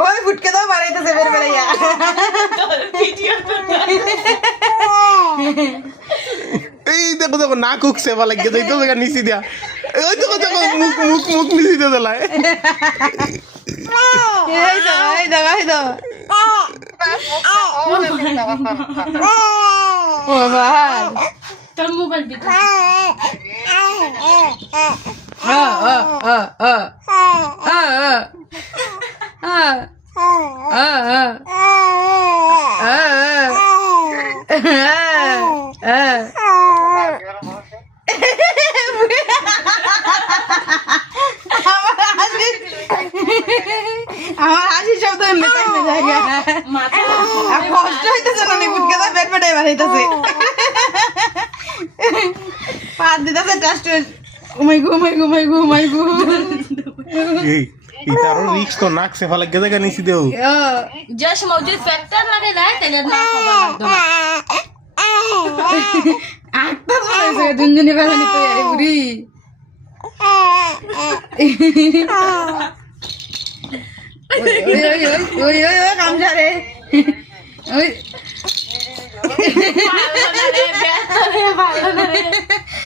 ওই ফুটকে দাও বাড়াইতেছে বের বেড়াইয়া এই দেখো দেখো নাক উঠছে ভালো লাগে তো জায়গা নিচি দিয়া ওই দেখো দেখো মুখ মুখ মুখ নিচি দিয়ে দিলায় এই দাও এই দাও এই দাও ও ভাই তোর মোবাইল দিতে আমার হাসি শব্দ জায়গা কষ্ট হইতেছে না ফুটকে দাও পেট পেটে বাড়াইতেছে পাত দিতেছে টেস্ট ঘুমাই ঘুমাই ঘুমাই ঘুমাই এই তারও রিক্স তো নাক সে ভালো লাগে জায়গা নিচি দেও যে সময় যদি ফ্যাক্টর লাগে না তাহলে না খবর লাগতো না আটটা বলেছে দুজনে বেলানি তো আরে বুড়ি ওই ওই ওই কাম যারে ওই ভালো না রে ভালো না রে